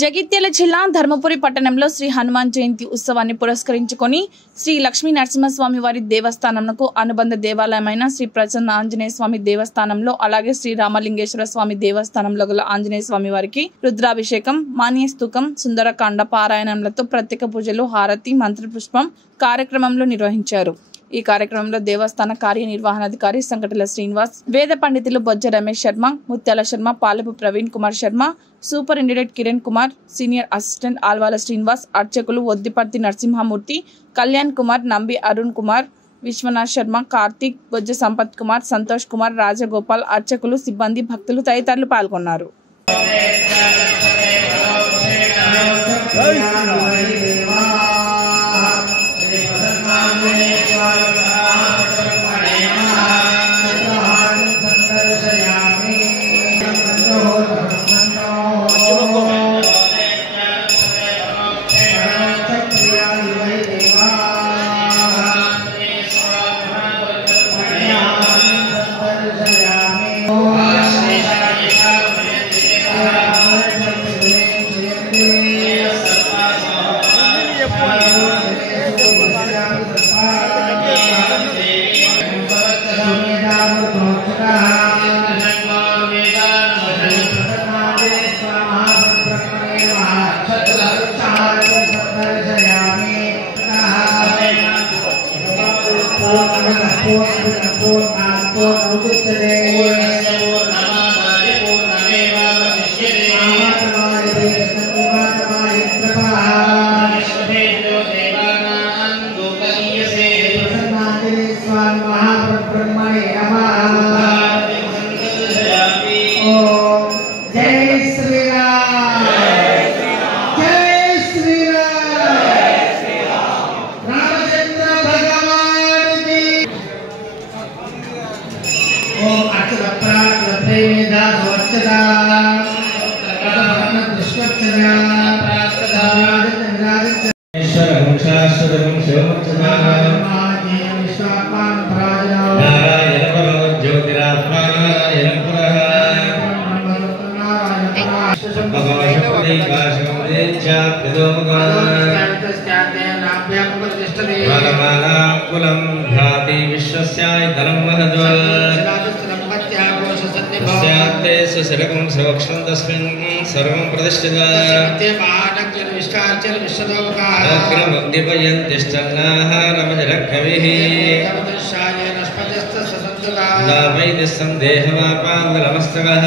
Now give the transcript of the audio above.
జగిత్యాల జిల్లా ధర్మపురి పట్టణంలో శ్రీ హనుమాన్ జయంతి ఉత్సవాన్ని పురస్కరించుకొని శ్రీ లక్ష్మీ నరసింహస్వామి వారి దేవస్థానంకు అనుబంధ దేవాలయమైన శ్రీ ప్రసన్న ఆంజనేయ స్వామి దేవస్థానంలో అలాగే శ్రీ రామలింగేశ్వర స్వామి దేవస్థానంలో గల ఆంజనేయ స్వామి వారికి రుద్రాభిషేకం, మాన్యస్తూకం, సుందరకాండ పారాయణంలతో ప్రత్యేక పూజలు, హారతి, మంత్రపుష్పం కార్యక్రమంలో నిర్వహించారు. ఈ కార్యక్రమంలో దేవస్థాన కార్యనిర్వహణాధికారి సంకటల శ్రీనివాస్, వేద పండితులు బొజ్జ రమేష్ శర్మ, ముత్యాల Sharma, Palapu Praveen Kumar Sharma, superintendent Kiran Kumar, senior assistant Alwala Srinivas, అర్చకులు వద్దిపర్తి నరసింహమూర్తి, కళ్యాణ్ కుమార్, నంబి అరుణ్ కుమార్, విశ్వనాథ్ శర్మ, కార్తీక్, బొజ్జ సంపత్ కుమార్, సంతోష్ కుమార్, రాజగోపాల్, అర్చకులు, సిబ్బంది, భక్తులు తదితరులు పాల్గొన్నారు. संदेहवापांगलमस्तकः